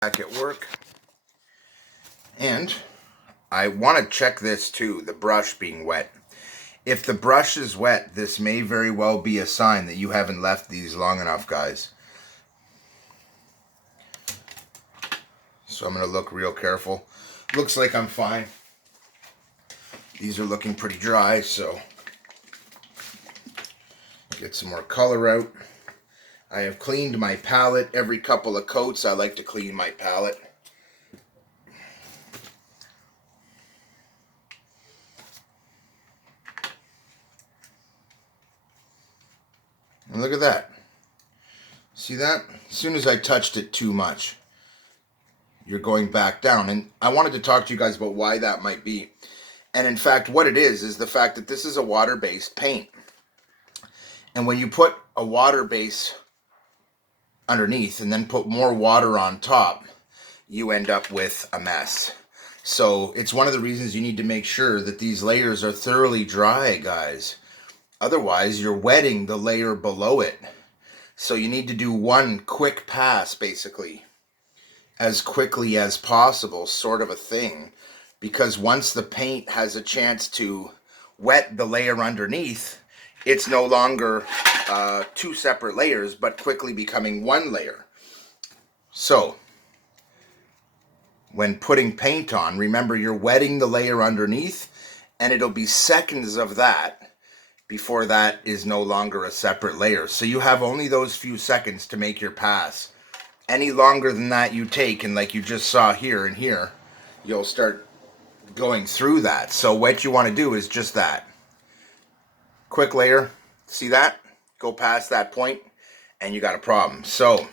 Back at work, and I want to check this too, the brush being wet. If the brush is wet, this may very well be a sign that you haven't left these long enough, guys. So I'm going to look real careful. Looks like I'm fine. These are looking pretty dry, so get some more color out. I have cleaned my palette every couple of coats. I like to clean my palette. And look at that. See that? As soon as I touched it too much, you're going back down. And I wanted to talk to you guys about why that might be. And in fact, what it is the fact that this is a water-based paint. And when you put a water base underneath and then put more water on top, you end up with a mess. So it's one of the reasons you need to make sure that these layers are thoroughly dry, guys. Otherwise, you're wetting the layer below it. So you need to do one quick pass, basically, as quickly as possible, sort of a thing. Because once the paint has a chance to wet the layer underneath, it's no longer two separate layers, but quickly becoming one layer. So, when putting paint on, remember you're wetting the layer underneath, and it'll be seconds of that before that is no longer a separate layer. So you have only those few seconds to make your pass. Any longer than that you take, and like you just saw here and here, you'll start going through that. So what you want to do is just that. Quick layer, see that? Go past that point, and you got a problem. So,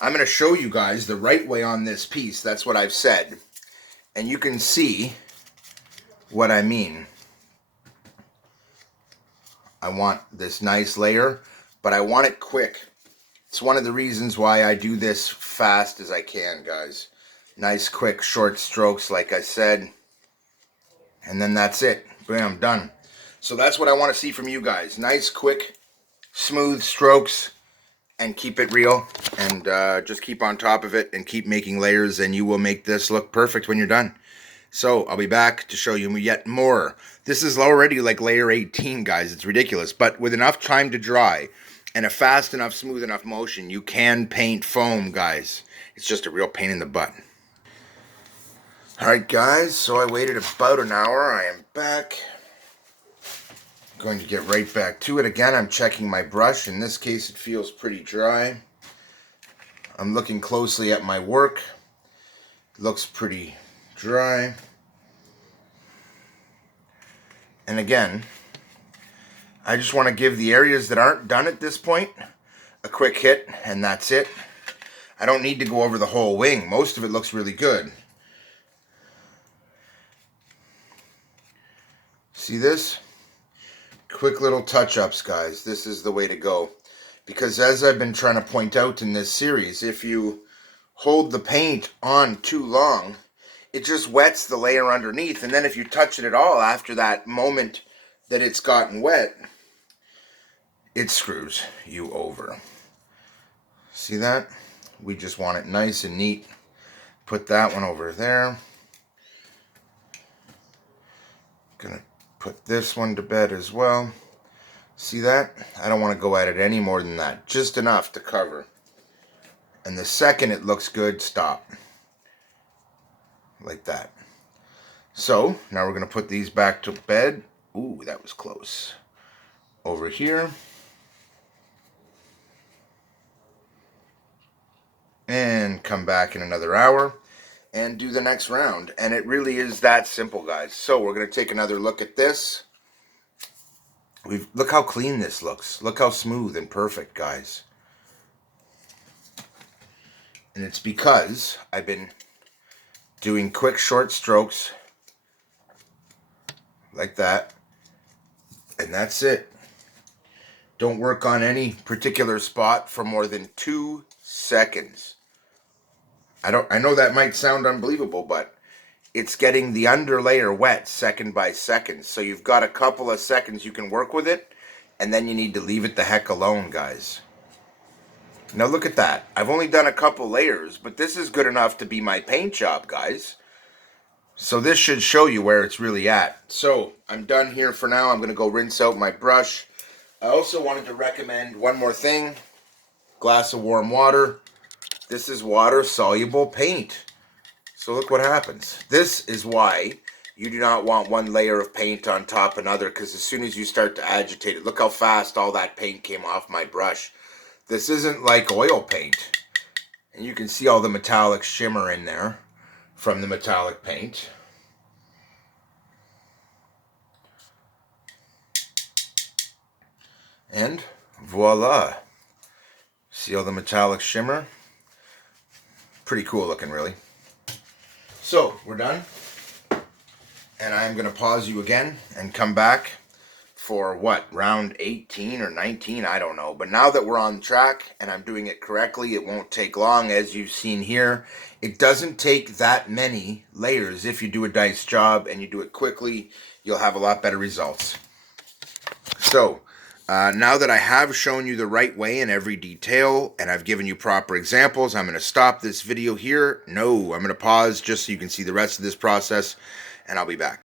I'm going to show you guys the right way on this piece. That's what I've said. And you can see what I mean. I want this nice layer, but I want it quick. It's one of the reasons why I do this fast as I can, guys. Nice, quick, short strokes, like I said. And then that's it. Bam, done. So that's what I want to see from you guys. Nice, quick, smooth strokes, and keep it real. And just keep on top of it and keep making layers, and you will make this look perfect when you're done. So I'll be back to show you yet more. This is already like layer 18, guys. It's ridiculous. But with enough time to dry and a fast enough, smooth enough motion, you can paint foam, guys. It's just a real pain in the butt. Alright, guys. So I waited about an hour. I am back. Going to get right back to it. Again, I'm checking my brush. In this case, it feels pretty dry. I'm looking closely at my work. It looks pretty dry. And again, I just want to give the areas that aren't done at this point a quick hit, and that's it. I don't need to go over the whole wing. Most of it looks really good. See this? Quick little touch-ups, guys. This is the way to go. Because as I've been trying to point out in this series, if you hold the paint on too long, it just wets the layer underneath. And then if you touch it at all after that moment that it's gotten wet, it screws you over. See that? We just want it nice and neat. Put that one over there. Gonna put this one to bed as well. See that? I don't want to go at it any more than that. Just enough to cover. And the second it looks good, stop. Like that. So, now we're going to put these back to bed. Ooh, that was close. Over here. And come back in another hour and do the next round. And it really is that simple, guys. So we're going to take another look at this. Look how clean this looks. Look how smooth and perfect, guys. And it's because I've been doing quick short strokes like that. And that's it. Don't work on any particular spot for more than 2 seconds. I know that might sound unbelievable, but it's getting the underlayer wet second by second. So you've got a couple of seconds you can work with it, and then you need to leave it the heck alone, guys. Now look at that. I've only done a couple layers, but this is good enough to be my paint job, guys. So this should show you where it's really at. So I'm done here for now. I'm going to go rinse out my brush. I also wanted to recommend one more thing. Glass of warm water. This is water-soluble paint. So look what happens. This is why you do not want one layer of paint on top of another, because as soon as you start to agitate it, look how fast all that paint came off my brush. This isn't like oil paint. And you can see all the metallic shimmer in there from the metallic paint. And voila. See all the metallic shimmer? Pretty cool looking, really. So, we're done. And I'm going to pause you again and come back for what, round 18 or 19, I don't know. But now that we're on track and I'm doing it correctly, it won't take long, as you've seen here. It doesn't take that many layers. If you do a nice job and you do it quickly, you'll have a lot better results. So, now that I have shown you the right way in every detail and I've given you proper examples, I'm going to stop this video here. No, I'm going to pause just so you can see the rest of this process, and I'll be back.